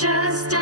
just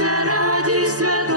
радість свята.